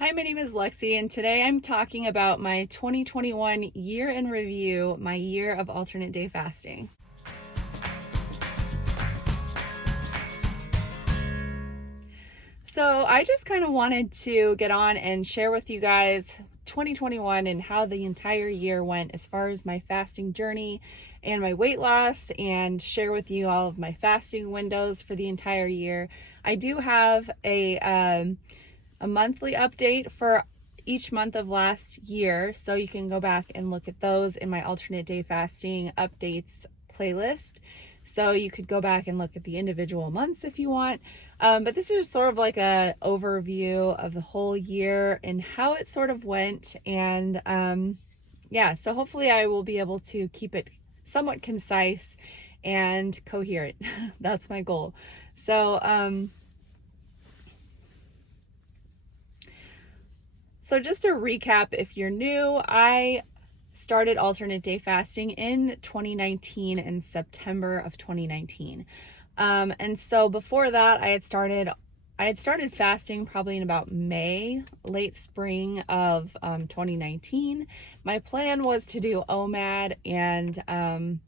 Hi, my name is Lexi, and today I'm talking about my 2021 year in review, my year of alternate day fasting. So I just kind of wanted to get on and share with you guys 2021 and how the entire year went as far as my fasting journey and my weight loss, and share with you all of my fasting windows for the entire year. I do have a monthly update for each month of last year, so you can go back and look at those in my alternate day fasting updates playlist. So you could go back and look at the individual months if you want. But this is sort of like a overview of the whole year and how it sort of went. And so hopefully I will be able to keep it somewhat concise and coherent. That's my goal. So just to recap, if you're new, I started alternate day fasting in 2019, in September of 2019. And so before that, I had started fasting probably in about May, late spring of 2019. My plan was to do OMAD, and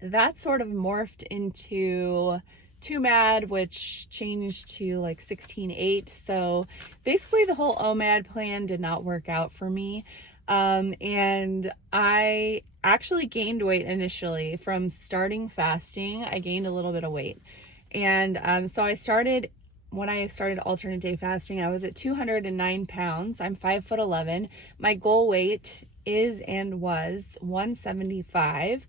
that sort of morphed into 2MAD, which changed to like 16/8. So basically the whole OMAD plan did not work out for me. And I actually gained weight initially from starting fasting. I gained a little bit of weight. And so when I started alternate day fasting, I was at 209 pounds. I'm 5'11". My goal weight is and was 175.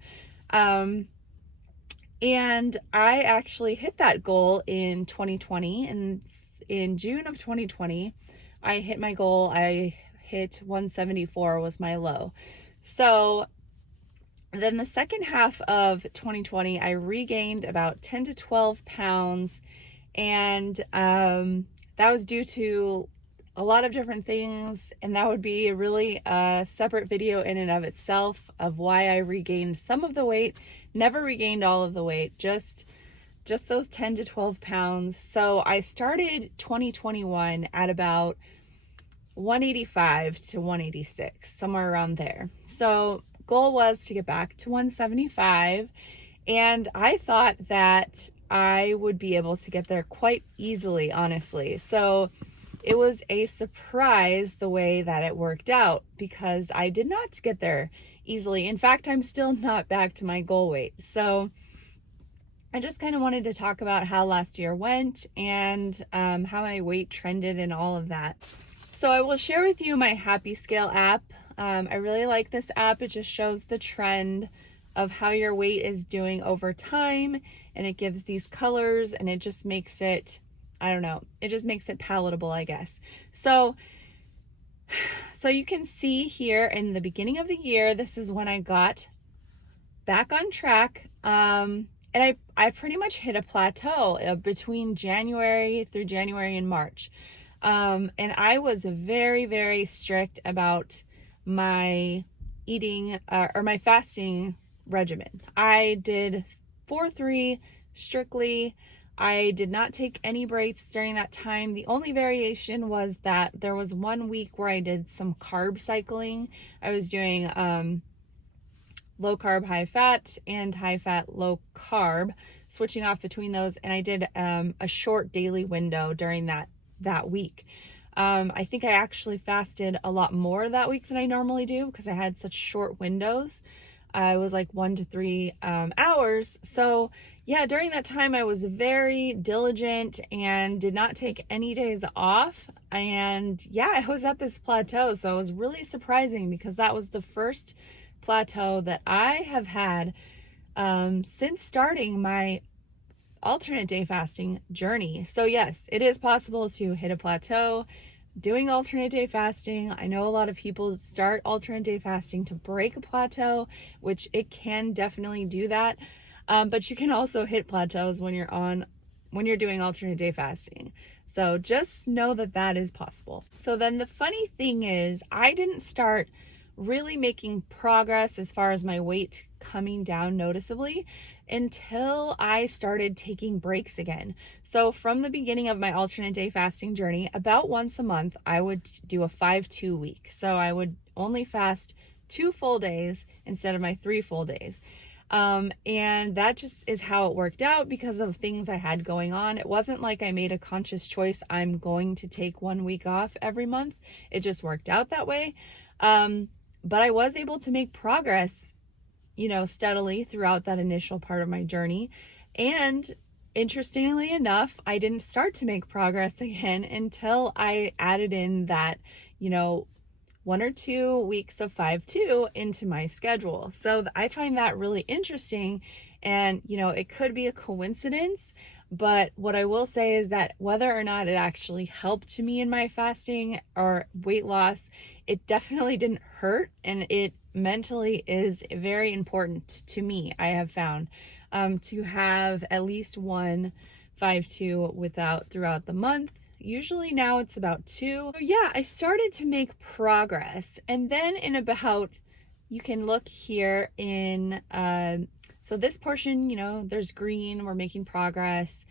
And I actually hit that goal in 2020. And in June of 2020, I hit my goal. I hit 174 was my low. So then the second half of 2020, I regained about 10 to 12 pounds. And that was due to a lot of different things. And that would be really a separate video in and of itself of why I regained some of the weight. Never regained all of the weight, just those 10 to 12 pounds. So I started 2021 at about 185 to 186, somewhere around there. So goal was to get back to 175, and I thought that I would be able to get there quite easily, honestly. So it was a surprise the way that it worked out, because I did not get there easily. In fact, I'm still not back to my goal weight. So I just kind of wanted to talk about how last year went and how my weight trended and all of that. So I will share with you my Happy Scale app. I really like this app. It just shows the trend of how your weight is doing over time, and it gives these colors, and it just makes it, it just makes it palatable, I guess. So you can see here in the beginning of the year, this is when I got back on track. And I pretty much hit a plateau between January and March. And I was very, very strict about my eating or my fasting regimen. I did 4-3 strictly. I did not take any breaks during that time. The only variation was that there was 1 week where I did some carb cycling. I was doing low carb, high fat, and high fat, low carb, switching off between those. And I did a short daily window during that week. I think I actually fasted a lot more that week than I normally do, because I had such short windows. It was like 1 to 3 hours. So yeah, during that time I was very diligent and did not take any days off. And yeah, I was at this plateau. So it was really surprising, because that was the first plateau that I have had since starting my alternate day fasting journey. So yes, it is possible to hit a plateau doing alternate day fasting. I know a lot of people start alternate day fasting to break a plateau, which it can definitely do that. But you can also hit plateaus when you're doing alternate day fasting. So just know that that is possible. So then the funny thing is, I didn't start really making progress as far as my weight coming down noticeably until I started taking breaks again. So from the beginning of my alternate day fasting journey, about once a month, I would do a 5-2 week. So I would only fast 2 full days instead of my 3 full days. And that just is how it worked out because of things I had going on. It wasn't like I made a conscious choice, I'm going to take 1 week off every month. It just worked out that way. But I was able to make progress, steadily throughout that initial part of my journey. And interestingly enough, I didn't start to make progress again until I added in that, 1 or 2 weeks of 5-2 into my schedule. So I find that really interesting. And, it could be a coincidence, but what I will say is that whether or not it actually helped me in my fasting or weight loss, it definitely didn't hurt. And it mentally is very important to me, I have found, to have at least one 5-2 throughout the month. Usually now it's about 2. So yeah, I started to make progress. And then you can look here in, so this portion, there's green, we're making progress.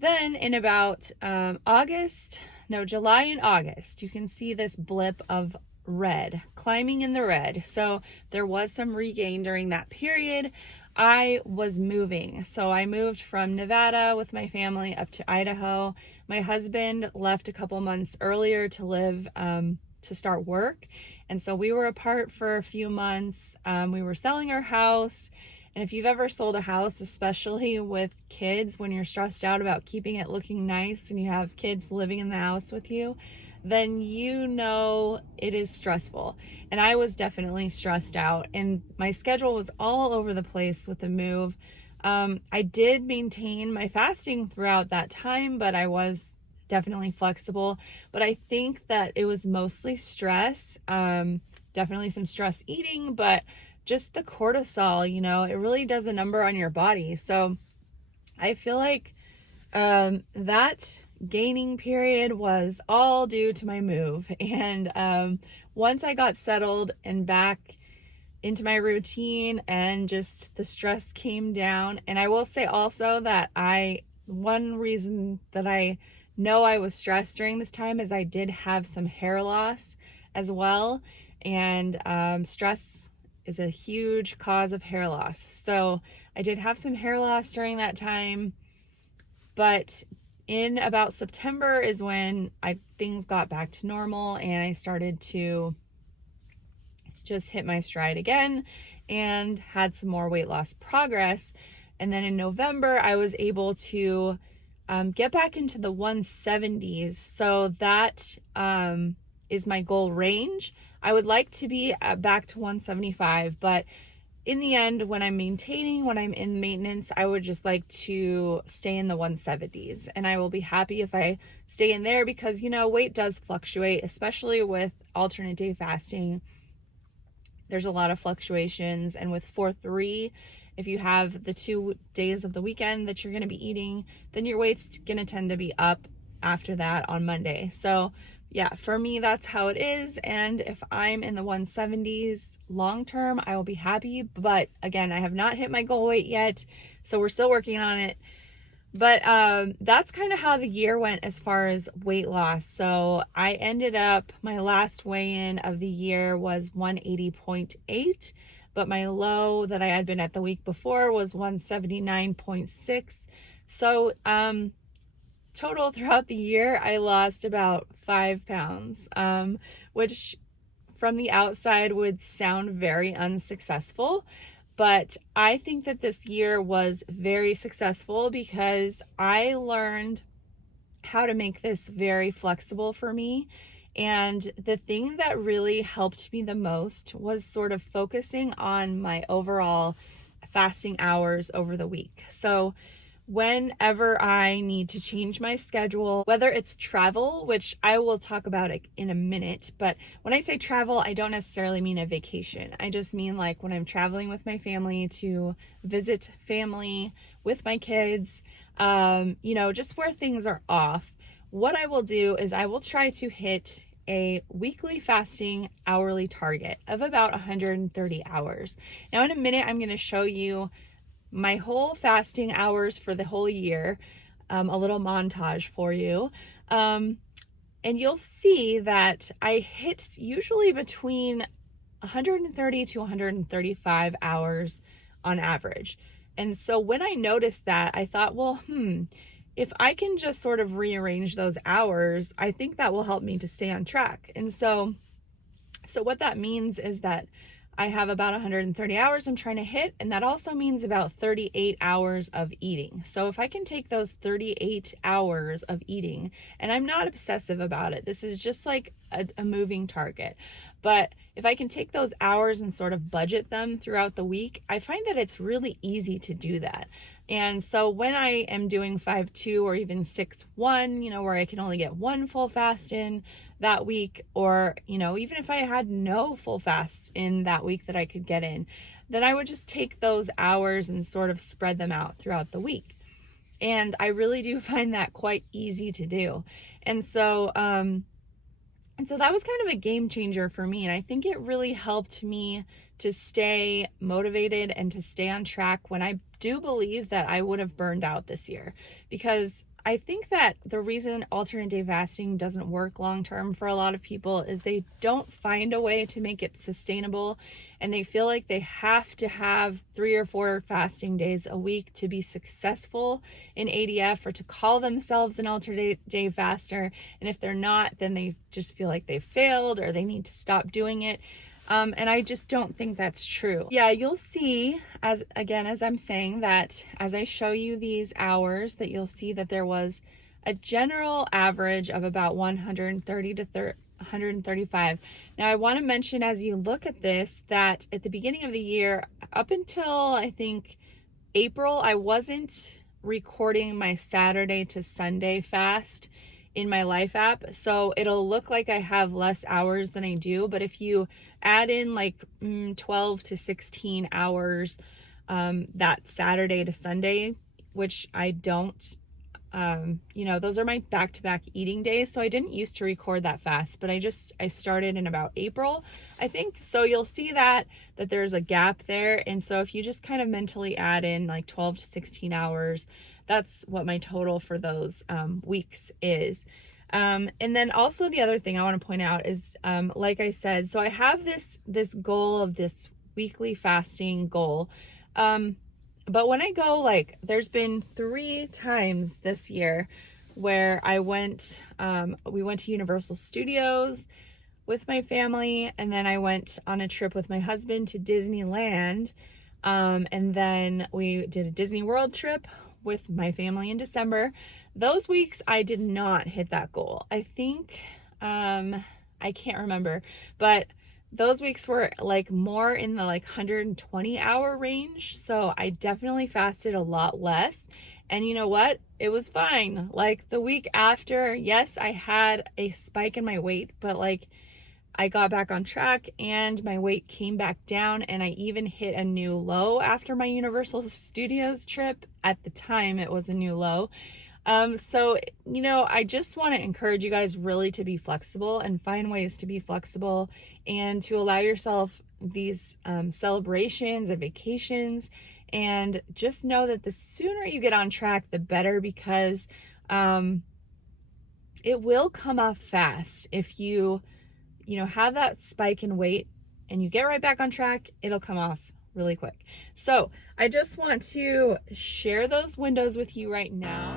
Then in about July and August, you can see this blip of red, climbing in the red. So there was some regain during that period. I was moving. So I moved from Nevada with my family up to Idaho. My husband left a couple months earlier to live, to start work. And so we were apart for a few months. We were selling our house. And if you've ever sold a house, especially with kids, when you're stressed out about keeping it looking nice and you have kids living in the house with you, then it is stressful. And I was definitely stressed out, and my schedule was all over the place with the move. I did maintain my fasting throughout that time, but I was definitely flexible. But I think that it was mostly stress, definitely some stress eating, but just the cortisol, it really does a number on your body. So I feel like that gaining period was all due to my move. And once I got settled and back into my routine and just the stress came down. And I will say also that one reason that I know I was stressed during this time is I did have some hair loss as well. And stress is a huge cause of hair loss. So I did have some hair loss during that time. But in about September is when things got back to normal and I started to just hit my stride again and had some more weight loss progress. And then in November, I was able to get back into the 170s. So that is my goal range. I would like to be back to 175, but in the end, when I'm in maintenance, I would just like to stay in the 170s, and I will be happy if I stay in there because, weight does fluctuate, especially with alternate day fasting. There's a lot of fluctuations, and with 4-3, if you have the 2 days of the weekend that you're going to be eating, then your weight's going to tend to be up after that on Monday. So yeah, for me, that's how it is. And if I'm in the 170s long term, I will be happy. But again, I have not hit my goal weight yet, so we're still working on it. But that's kind of how the year went as far as weight loss. So I ended up, my last weigh-in of the year was 180.8, but my low that I had been at the week before was 179.6. So total throughout the year, I lost about 5 pounds, which from the outside would sound very unsuccessful. But I think that this year was very successful because I learned how to make this very flexible for me. And the thing that really helped me the most was sort of focusing on my overall fasting hours over the week. So whenever I need to change my schedule, whether it's travel, which I will talk about it in a minute, but when I say travel, I don't necessarily mean a vacation. I just mean like when I'm traveling with my family to visit family with my kids, just where things are off. What I will do is I will try to hit a weekly fasting hourly target of about 130 hours. Now, in a minute, I'm going to show you my whole fasting hours for the whole year, a little montage for you. And you'll see that I hit usually between 130 to 135 hours on average. And so when I noticed that, I thought, well, if I can just sort of rearrange those hours, I think that will help me to stay on track. And so what that means is that I have about 130 hours I'm trying to hit, and that also means about 38 hours of eating. So if I can take those 38 hours of eating, and I'm not obsessive about it, this is just like a moving target, but if I can take those hours and sort of budget them throughout the week, I find that it's really easy to do that. And so when I am doing 5-2 or even 6-1, where I can only get one full fast in that week, or, even if I had no full fasts in that week that I could get in, then I would just take those hours and sort of spread them out throughout the week. And I really do find that quite easy to do. And so that was kind of a game changer for me. And I think it really helped me to stay motivated and to stay on track when I do believe that I would have burned out this year. Because I think that the reason alternate day fasting doesn't work long term for a lot of people is they don't find a way to make it sustainable, and they feel like they have to have 3 or 4 fasting days a week to be successful in ADF or to call themselves an alternate day faster. And if they're not, then they just feel like they failed or they need to stop doing it. And I just don't think that's true. Yeah, you'll see, as I'm saying, that as I show you these hours, that you'll see that there was a general average of about 130 to 135. Now, I want to mention as you look at this that at the beginning of the year, up until I think April, I wasn't recording my Saturday to Sunday fast in my Life app, so it'll look like I have less hours than I do. But if you add in like 12 to 16 hours that Saturday to Sunday, which I don't, those are my back-to-back eating days, so I didn't used to record that fast, but I started in about April, I think. So you'll see that there's a gap there. And so if you just kind of mentally add in like 12 to 16 hours, that's what my total for those weeks is. And then also the other thing I want to point out is, like I said, so I have this goal of this weekly fasting goal. But when I go, there's been 3 times this year where we went to Universal Studios with my family, and then I went on a trip with my husband to Disneyland. And then we did a Disney World trip with my family in December. Those weeks I did not hit that goal. I think, I can't remember, but those weeks were more in the 120 hour range. So I definitely fasted a lot less. And you know what? It was fine. The week after, yes, I had a spike in my weight, but I got back on track and my weight came back down, and I even hit a new low after my Universal Studios trip. At the time, it was a new low. So, I just want to encourage you guys really to be flexible and find ways to be flexible and to allow yourself these celebrations and vacations. And just know that the sooner you get on track, the better, because it will come off fast. If you have that spike in weight and you get right back on track, it'll come off really quick. So I just want to share those windows with you right now.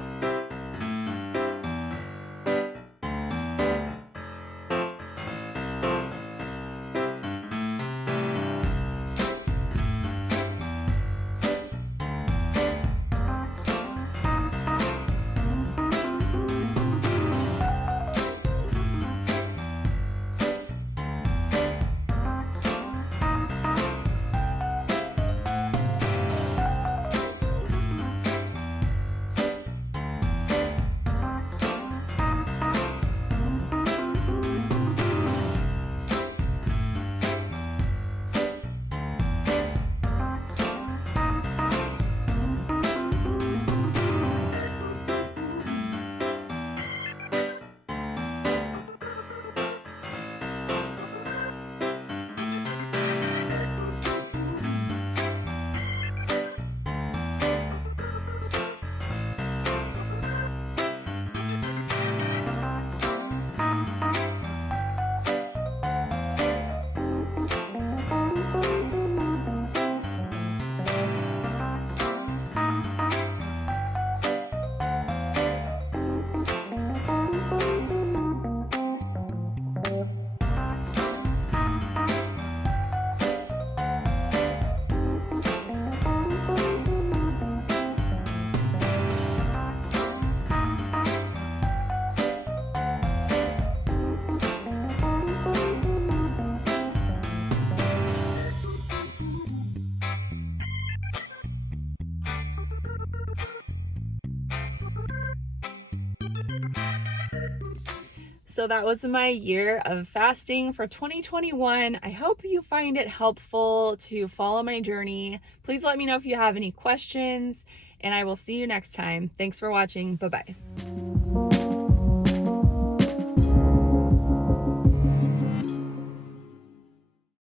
So that was my year of fasting for 2021. I hope you find it helpful to follow my journey. Please let me know if you have any questions, and I will see you next time. Thanks for watching. Bye-bye.